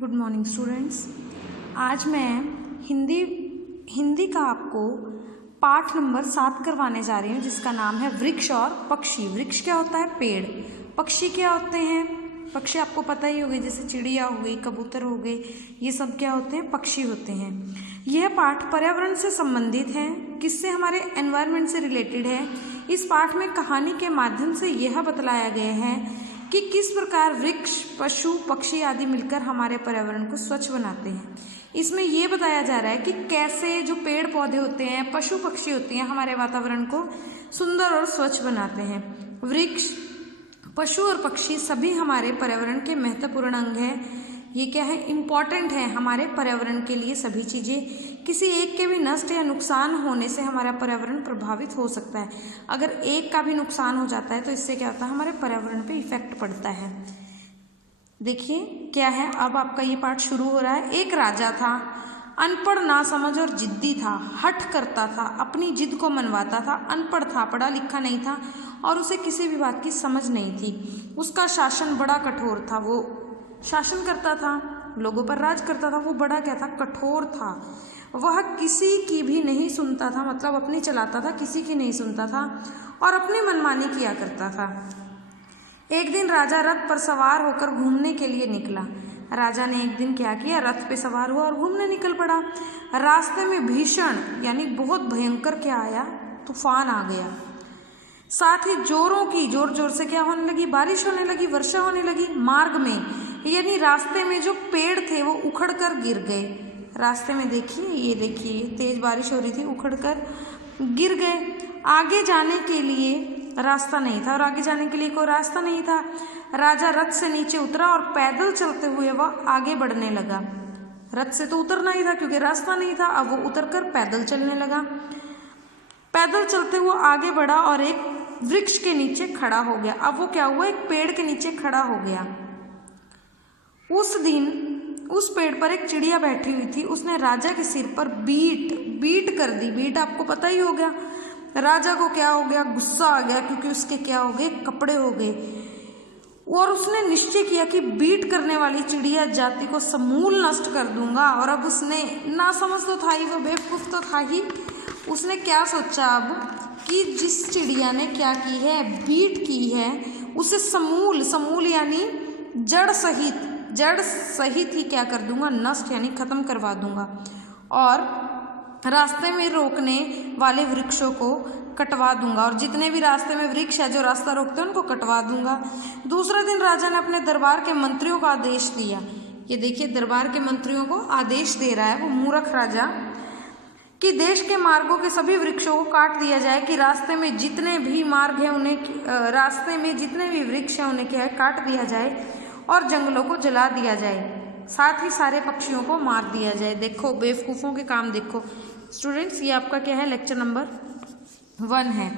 Good morning students. आज मैं हिंदी का आपको पाठ नंबर 7 करवाने जा रही हूँ, जिसका नाम है वृक्ष और पक्षी। वृक्ष क्या होता है? पेड़। पक्षी क्या होते हैं? पक्षी आपको पता ही होगा, जैसे चिड़िया हो गई, कबूतर हो गए, ये सब क्या होते हैं? पक्षी होते हैं। यह पाठ पर्यावरण से संबंधित है, किससे? हमारे एनवायरनमेंट से रिलेटेड है। इस पाठ में कहानी के माध्यम से यह बतलाया गया है कि किस प्रकार वृक्ष, पशु, पक्षी आदि मिलकर हमारे पर्यावरण को स्वच्छ बनाते हैं। इसमें यह बताया जा रहा है कि कैसे जो पेड़ पौधे होते हैं, पशु पक्षी होते हैं, हमारे वातावरण को सुंदर और स्वच्छ बनाते हैं। वृक्ष, पशु और पक्षी सभी हमारे पर्यावरण के महत्वपूर्ण अंग हैं। ये क्या है? इम्पॉर्टेंट है हमारे पर्यावरण के लिए। सभी चीज़ें, किसी एक के भी नष्ट या नुकसान होने से हमारा पर्यावरण प्रभावित हो सकता है। अगर एक का भी नुकसान हो जाता है तो इससे क्या होता है? हमारे पर्यावरण पे इफेक्ट पड़ता है। देखिए क्या है, अब आपका ये पाठ शुरू हो रहा है। एक राजा था, अनपढ़, नासमझ और जिद्दी था। हठ करता था, अपनी जिद को मनवाता था। अनपढ़ था, पढ़ा लिखा नहीं था और उसे किसी भी बात की समझ नहीं थी। उसका शासन बड़ा कठोर था। वो शासन करता था, लोगों पर राज करता था। वो बड़ा क्या था? कठोर था। वह किसी की भी नहीं सुनता था, मतलब अपनी चलाता था, किसी की नहीं सुनता था और अपनी मनमानी किया करता था। एक दिन राजा रथ पर सवार होकर घूमने के लिए निकला। राजा ने एक दिन क्या किया? रथ पे सवार हुआ और घूमने निकल पड़ा। रास्ते में भीषण यानी बहुत भयंकर क्या आया? तूफान आ गया। साथ ही जोर जोर से क्या होने लगी? बारिश होने लगी, वर्षा होने लगी। मार्ग में यानी रास्ते में जो पेड़ थे वो उखड़ कर गिर गए। रास्ते में देखिए, ये देखिए, तेज बारिश हो रही थी, उखड़ कर गिर गए। आगे जाने के लिए रास्ता नहीं था और आगे जाने के लिए कोई रास्ता नहीं था। राजा रथ से नीचे उतरा और पैदल चलते हुए वह आगे बढ़ने लगा। रथ से तो उतरना ही था क्योंकि रास्ता नहीं था। अब वो उतरकर पैदल चलने लगा। पैदल चलते हुए आगे बढ़ा और एक वृक्ष के नीचे खड़ा हो गया। अब वो क्या हुआ? एक पेड़ के नीचे खड़ा हो गया। उस दिन उस पेड़ पर एक चिड़िया बैठी हुई थी। उसने राजा के सिर पर बीट कर दी। बीट आपको पता ही हो गया। राजा को क्या हो गया? गुस्सा आ गया, क्योंकि उसके क्या हो गए? कपड़े हो गए। और उसने निश्चय किया कि बीट करने वाली चिड़िया जाति को समूल नष्ट कर दूंगा। और अब उसने, ना समझ तो था ही, वो बेवकूफ तो था ही, उसने क्या सोचा अब कि जिस चिड़िया ने क्या की है? बीट की है, उसे समूल यानी जड़ सहित ही क्या कर दूंगा? नष्ट यानी खत्म करवा दूंगा। और रास्ते में रोकने वाले वृक्षों को कटवा दूंगा, और जितने भी रास्ते में वृक्ष है जो रास्ता रोकते हैं उनको कटवा दूंगा। दूसरे दिन राजा ने अपने दरबार के मंत्रियों को आदेश दिया। ये देखिए, दरबार के मंत्रियों को आदेश दे रहा है वो मूर्ख राजा, कि देश के मार्गों के सभी वृक्षों को काट दिया जाए, कि रास्ते में जितने भी मार्ग हैं उन्हें, रास्ते में जितने भी वृक्ष हैं उन्हें क्या है? काट दिया जाए और जंगलों को जला दिया जाए। साथ ही सारे पक्षियों को मार दिया जाए। देखो बेवकूफ़ों के काम। देखो स्टूडेंट्स, ये आपका क्या है? लेक्चर नंबर 1 है।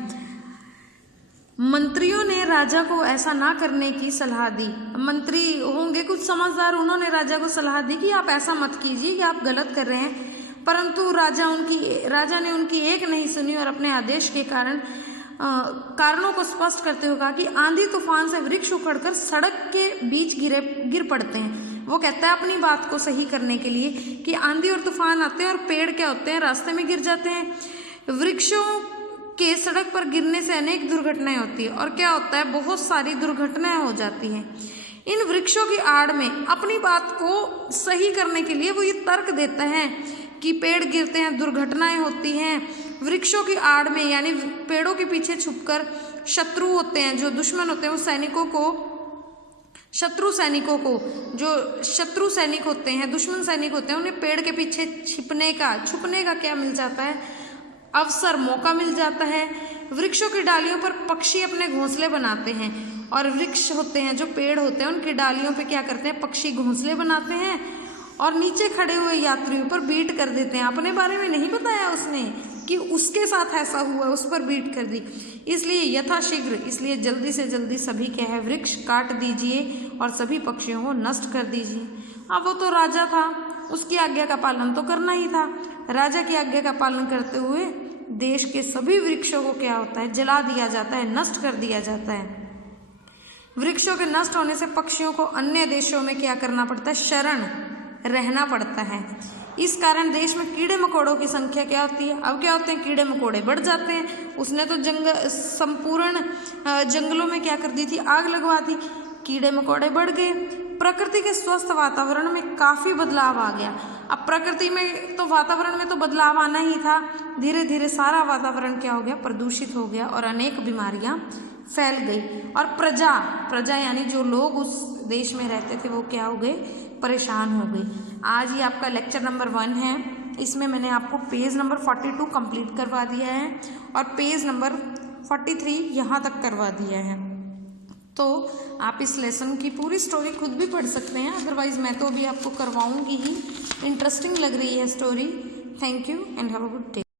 मंत्रियों ने राजा को ऐसा ना करने की सलाह दी। मंत्री होंगे कुछ समझदार, उन्होंने राजा को सलाह दी कि आप ऐसा मत कीजिए, कि आप गलत कर रहे हैं। परंतु राजा ने उनकी एक नहीं सुनी और अपने आदेश के कारणों को स्पष्ट करते हुए कहा कि आंधी तूफान से वृक्ष उखड़कर सड़क के बीच गिर पड़ते हैं। वो कहता है अपनी बात को सही करने के लिए कि आंधी और तूफान आते हैं और पेड़ क्या होते हैं? रास्ते में गिर जाते हैं। वृक्षों के सड़क पर गिरने से अनेक दुर्घटनाएं होती है और क्या होता है? बहुत सारी दुर्घटनाएं हो जाती हैं। इन वृक्षों की आड़ में अपनी बात को सही करने के लिए वो ये तर्क देता है कि पेड़ गिरते हैं, दुर्घटनाएं होती हैं। वृक्षों की आड़ में यानी पेड़ों के पीछे छुपकर शत्रु होते हैं, जो दुश्मन होते हैं, वो शत्रु सैनिक होते हैं, दुश्मन सैनिक होते हैं, उन्हें पेड़ के पीछे छुपने का क्या मिल जाता है? अवसर, मौका मिल जाता है। वृक्षों की डालियों पर पक्षी अपने घोंसले बनाते हैं, और वृक्ष होते हैं, जो पेड़ होते हैं, उनकी डालियों पे क्या करते हैं? पक्षी घोंसले बनाते हैं और नीचे खड़े हुए यात्रियों पर बीट कर देते हैं। अपने बारे में नहीं बताया उसने कि उसके साथ ऐसा हुआ, उस पर बीट कर दी। इसलिए यथाशीघ्र, इसलिए जल्दी से जल्दी सभी क्या है? वृक्ष काट दीजिए और सभी पक्षियों को नष्ट कर दीजिए। अब वो तो राजा था, उसकी आज्ञा का पालन तो करना ही था। राजा की आज्ञा का पालन करते हुए देश के सभी वृक्षों को क्या होता है? जला दिया जाता है, नष्ट कर दिया जाता है। वृक्षों के नष्ट होने से पक्षियों को अन्य देशों में क्या करना पड़ता है? शरण रहना पड़ता है। इस कारण देश में कीड़े मकोड़ों की संख्या क्या होती है, अब क्या होते हैं, कीड़े मकोड़े बढ़ जाते हैं। उसने तो संपूर्ण जंगलों में क्या कर दी थी, आग लगवा दी, कीड़े मकोड़े बढ़ गए। प्रकृति के स्वस्थ वातावरण में काफ़ी बदलाव आ गया। अब प्रकृति में तो वातावरण में तो बदलाव आना ही था, धीरे धीरे सारा वातावरण क्या हो गया, प्रदूषित हो गया और अनेक बीमारियां फैल गई। और प्रजा यानी जो लोग उस देश में रहते थे वो क्या हो गए, परेशान हो गए। आज ये आपका लेक्चर नंबर 1 है, इसमें मैंने आपको पेज नंबर 42 कंप्लीट करवा दिया है और पेज नंबर 43 यहाँ तक करवा दिया है। तो आप इस लेसन की पूरी स्टोरी खुद भी पढ़ सकते हैं, अदरवाइज मैं तो अभी आपको करवाऊंगी ही। इंटरेस्टिंग लग रही है story. Thank you and have a good day.